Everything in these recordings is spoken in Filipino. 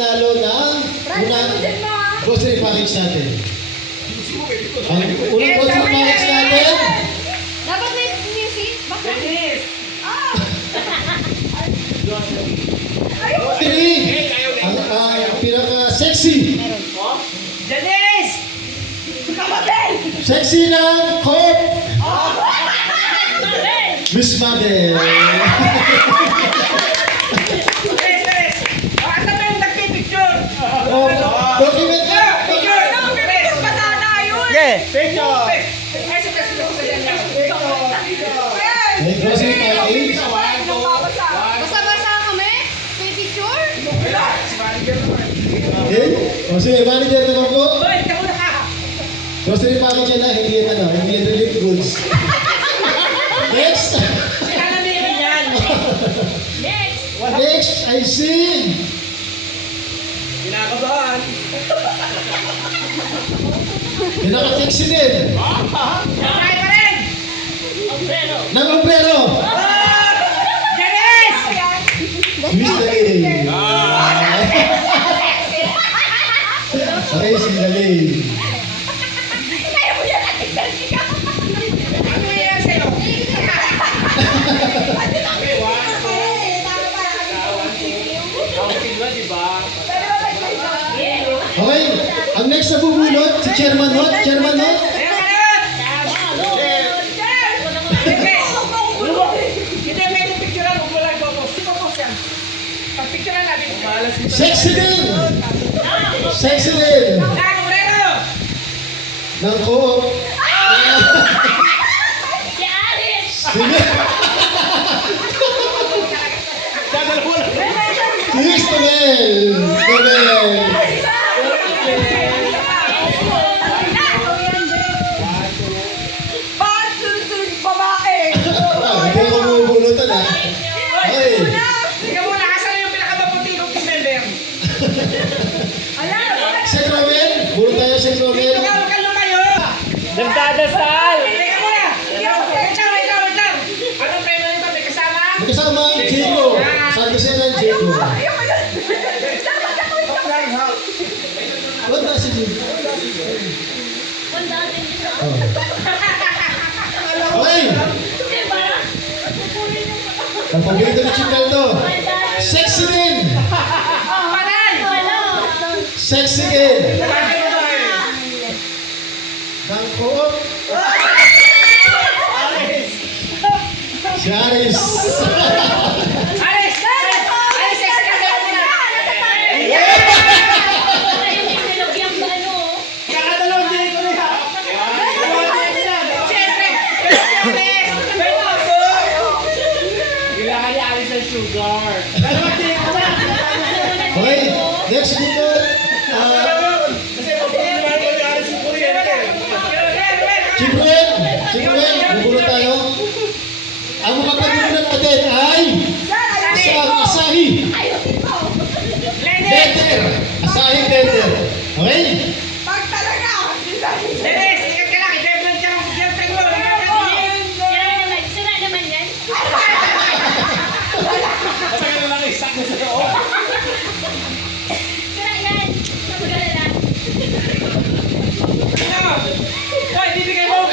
Nalo ng unang grocery package natin. Ang unang grocery package natin. Dapat may music? Bakit? Grocery. Ang pinaka-sexy. Janice! Kapatid! Sexy ng Coop. Miss Mabel. Oh, document na. May grocery package. Basta-basta kami? May picture? Okay? O sige, manager naman po. Grocery package yan na, hindi yan relief goods. Next! Next, I see! Kinakabahan. Pinaka-sexy din. Ng ombrero. Miss Dali. Okay, si Dali. Okay, ang next na bubulot, si Chairman Hot. Chairman Hot. Sexy din! Sexy din! Ng Coop. Sige! Yes, Tabel! Tabel! Hindi ako bubulutan ah. Okay. Sir Romel, bulot tayo Sir Romel. Nagdadasal! May kasama ang Chico. Sabi siya ng Chico. Ba't ba si Chico? Okay. Ang paborito ni Chico to. Sexy din. Sexy din. Ng Coop. Si Aris. Kailangan ni Alice ng sugar. Okay, next dito. Chipren, bubulot tayo. Ang mga pagbubulat natin ay Asahi. Blender. Asahi blender. Okay?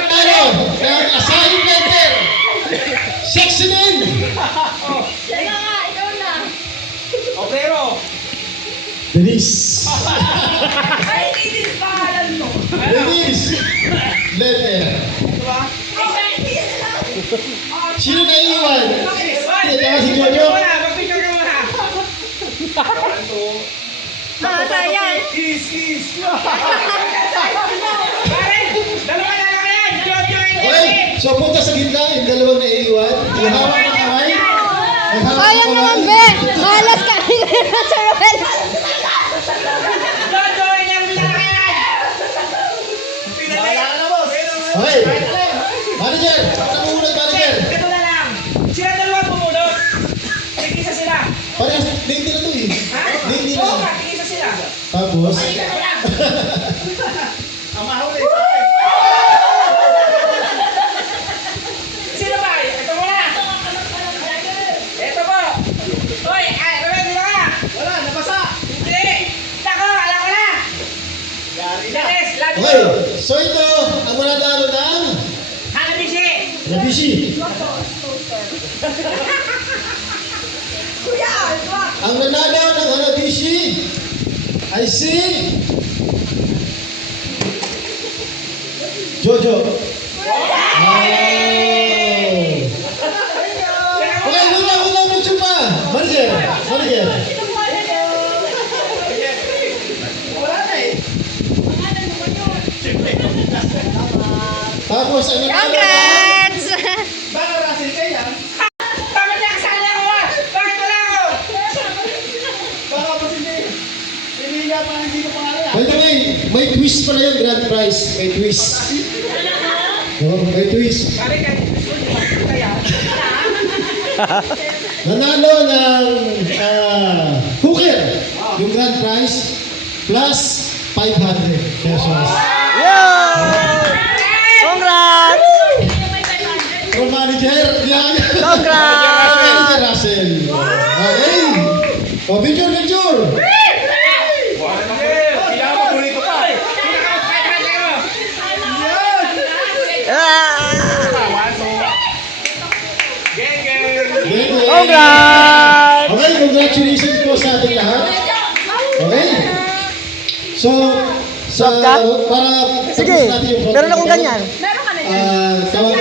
Ano? Ang Asahi blender. Sexy din. Obrero! Denise. Denise. Blender. Sino na iwan? Tama si Jojo. Mag-picture ka muna! Sayang. Kiss! Pare! Dalawa na lang yan! Jojo and Okay, so punta sa gitna, yung dalawang naiiwan. Yung hawak ng kamay. Yung hawak ng Sayang naman, kamay. be! Malas ka! Sir Romel! Jojo and yung pinakayan! Wala ka na, boss! Okay. Manager, namumunod manager. Ito na lang! Sila dalawa pumunod! Tigisa sila! Parehas, lady na to eh. Ha? Lady Oo na. nga, tigisa sila! Tapos, Ang mahuli sa akin! Sino ba? Ito muna! Ito po! Hoy! Ay! Ready na ka! Wala! Nabasa! Hindi! Okay, so ito, ang mananalo ng Hanabishi! Hanabishi. Kuya, wag. Ang nanalo ng Hanabishi ay si Jojo. Wow! Okay, unang picture pa. Manager. Tapos, ang nanalo Congrats! Baka Russell kaya? Bakit niya kasali ako ah? Bakit wala ako? Baka po hindi nga pa, hindi ko pangalan. By the way, may twist pala yung grand prize. May twist. Oh, may twist. Pare kaya? Nanalo ng cooker. Yung grand prize plus 500 pesos. Congrats! From manager. Yeah. Congrats! Manager Russell. Okay. Oh, picture. Kailangan mo burrito pa. Congrats! Okay, congratulations po sa ating lahat. Okay? So, Stop ka? para Sige, tapos natin yung meron akong ganyan. Meron ka na tawag